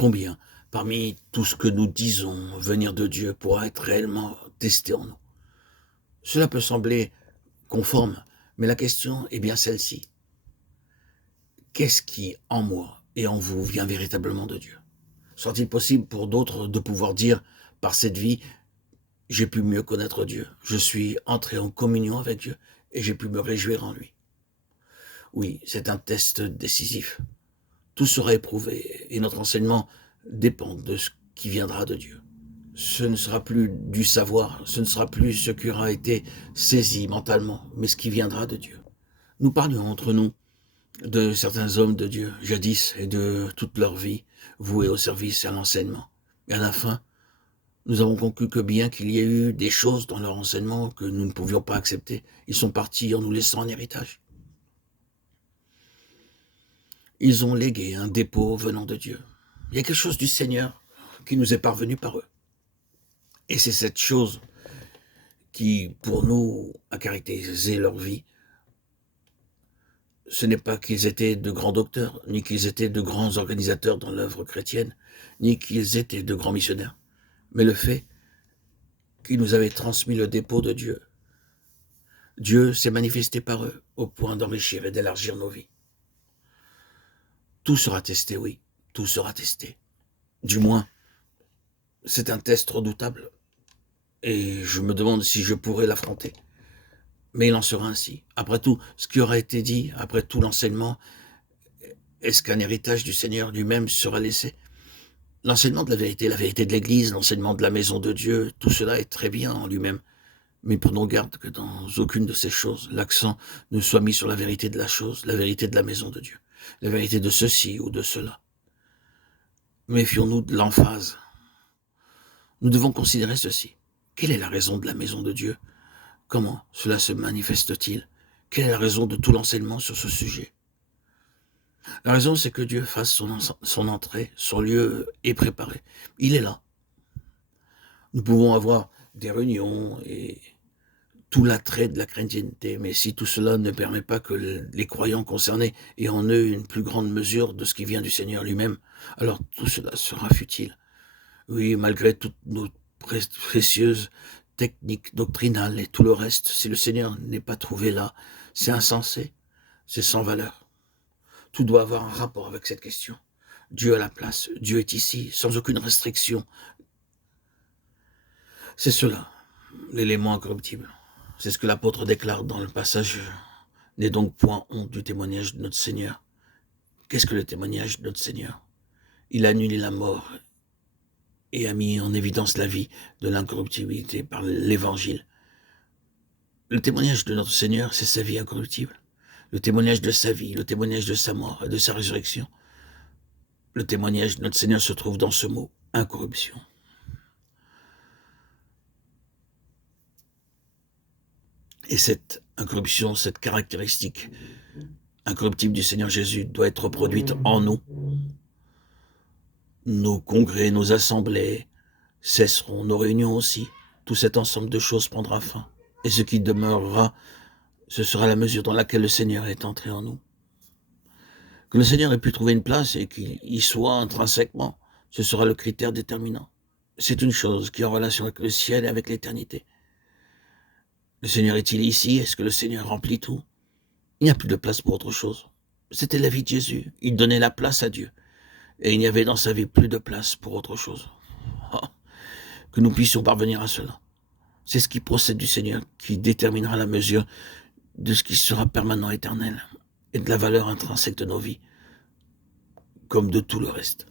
Combien, parmi tout ce que nous disons venir de Dieu, pourra être réellement testé en nous? Cela peut sembler conforme, mais la question est bien celle-ci. Qu'est-ce qui, en moi et en vous, vient véritablement de Dieu? Sera-t-il possible pour d'autres de pouvoir dire, par cette vie, j'ai pu mieux connaître Dieu, je suis entré en communion avec Dieu et j'ai pu me réjouir en lui? Oui, c'est un test décisif. Tout sera éprouvé et notre enseignement dépend de ce qui viendra de Dieu. Ce ne sera plus du savoir, ce ne sera plus ce qui aura été saisi mentalement, mais ce qui viendra de Dieu. Nous parlions entre nous de certains hommes de Dieu, jadis, et de toute leur vie, voués au service et à l'enseignement. Et à la fin, nous avons conclu que bien qu'il y ait eu des choses dans leur enseignement que nous ne pouvions pas accepter, ils sont partis en nous laissant un héritage. Ils ont légué un dépôt venant de Dieu. Il y a quelque chose du Seigneur qui nous est parvenu par eux. Et c'est cette chose qui, pour nous, a caractérisé leur vie. Ce n'est pas qu'ils étaient de grands docteurs, ni qu'ils étaient de grands organisateurs dans l'œuvre chrétienne, ni qu'ils étaient de grands missionnaires, mais le fait qu'ils nous avaient transmis le dépôt de Dieu. Dieu s'est manifesté par eux au point d'enrichir et d'élargir nos vies. Tout sera testé, oui, tout sera testé. Du moins, c'est un test redoutable, et je me demande si je pourrais l'affronter. Mais il en sera ainsi. Après tout, ce qui aura été dit, après tout l'enseignement, est-ce qu'un héritage du Seigneur lui-même sera laissé? L'enseignement de la vérité de l'Église, l'enseignement de la maison de Dieu, tout cela est très bien en lui-même. Mais prenons garde que dans aucune de ces choses, l'accent ne soit mis sur la vérité de la chose, la vérité de la maison de Dieu, la vérité de ceci ou de cela. Méfions-nous de l'emphase. Nous devons considérer ceci. Quelle est la raison de la maison de Dieu? Comment cela se manifeste-t-il? Quelle est la raison de tout l'enseignement sur ce sujet? La raison, c'est que Dieu fasse son entrée, son lieu est préparé. Il est là. Nous pouvons avoir des réunions et tout l'attrait de la chrétienté, mais si tout cela ne permet pas que les croyants concernés aient en eux une plus grande mesure de ce qui vient du Seigneur lui-même, alors tout cela sera futile. Oui, malgré toutes nos précieuses techniques doctrinales et tout le reste, si le Seigneur n'est pas trouvé là, c'est insensé, c'est sans valeur. Tout doit avoir un rapport avec cette question. Dieu a la place, Dieu est ici, sans aucune restriction. C'est cela, l'élément incorruptible. C'est ce que l'apôtre déclare dans le passage « N'est donc point honte du témoignage de notre Seigneur ». Qu'est-ce que le témoignage de notre Seigneur? Il a annulé la mort et a mis en évidence la vie de l'incorruptibilité par l'Évangile. Le témoignage de notre Seigneur, c'est sa vie incorruptible. Le témoignage de sa vie, le témoignage de sa mort et de sa résurrection. Le témoignage de notre Seigneur se trouve dans ce mot, incorruption. Et cette incorruption, cette caractéristique incorruptible du Seigneur Jésus doit être reproduite en nous. Nos congrès, nos assemblées cesseront, nos réunions aussi. Tout cet ensemble de choses prendra fin. Et ce qui demeurera, ce sera la mesure dans laquelle le Seigneur est entré en nous. Que le Seigneur ait pu trouver une place et qu'il y soit intrinsèquement, ce sera le critère déterminant. C'est une chose qui est en relation avec le ciel et avec l'éternité. Le Seigneur est-il ici? Est-ce que le Seigneur remplit tout? Il n'y a plus de place pour autre chose. C'était la vie de Jésus. Il donnait la place à Dieu. Et il n'y avait dans sa vie plus de place pour autre chose. Oh, que nous puissions parvenir à cela. C'est ce qui procède du Seigneur qui déterminera la mesure de ce qui sera permanent, éternel, et de la valeur intrinsèque de nos vies, comme de tout le reste.